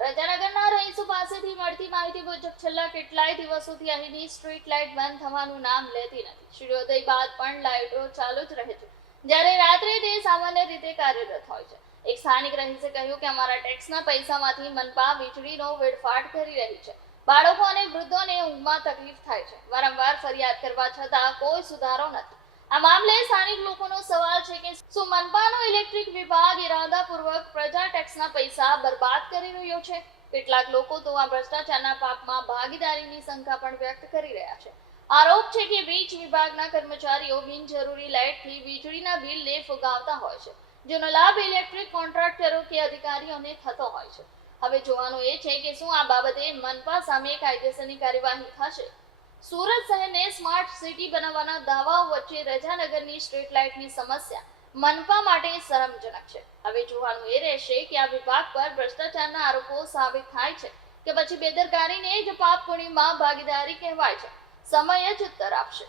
રજાનગરના રહીશો પાસેથી મળતી માહિતી મુજબ છેલ્લા કેટલાય દિવસોથી અહીંની સ્ટ્રીટ લાઇટ બંધ થવાનું નામ લેતી નથી। સૂર્યોદય બાદ પણ લાઇટો ચાલુ જ રહે છે, જ્યારે રાત્રે તે સામાન્ય રીતે કાર્યરત હોય છે। એક સ્થાનિક રહીશે કહ્યું કે અમારા ટેક્સના પૈસામાંથી મનપા વીજળીનો વેડફાટ કરી રહી છે। બાળકો અને વૃદ્ધોને ઊંઘમાં તકલીફ થાય છે। વારંવાર ફરિયાદ કરવા છતાં કોઈ સુધારો નથી। આ મામલે સ્થાનિક લોકોનો સવાલ છે કે શું મનપાનો ઇલેક્ટ્રિક વિભાગ ઇરાદાપૂર્વક પ્રજા ટેક્સના પૈસા બરબાદ કરી રહ્યો છે? કેટલાક લોકો તો આ ભ્રષ્ટાચારના પાપમાં ભાગીદારીની શંકા પણ વ્યક્ત કરી રહ્યા છે। આરોપ છે કે વીજ વિભાગના કર્મચારીઓ બિનજરૂરી લાઇટથી વીજળીના બિલને ફુગાવતા હોય છે, જેનો લાભ ઇલેક્ટ્રિક કોન્ટ્રાક્ટરો કે અધિકારીઓને થતો હોય છે। હવે જોવાનું એ છે કે શું આ બાબતે મનપા સામે કાયદેસરની કાર્યવાહી થશે। સુરત શહેરને સ્માર્ટ સિટી બનાવવાના દાવાઓ વચ્ચે રજાનગરની સ્ટ્રીટ લાઇટની સમસ્યા મનપા માટે શરમજનક છે। હવે જોવાનું એ રહેશે કે આ વિભાગ પર ભ્રષ્ટાચારના આરોપો સાબિત થાય છે કે પછી બેદરકારીને જ પાપ પુણ્યમાં ભાગીદારી કહેવાય છે। સમય જ ઉત્તર આપશે।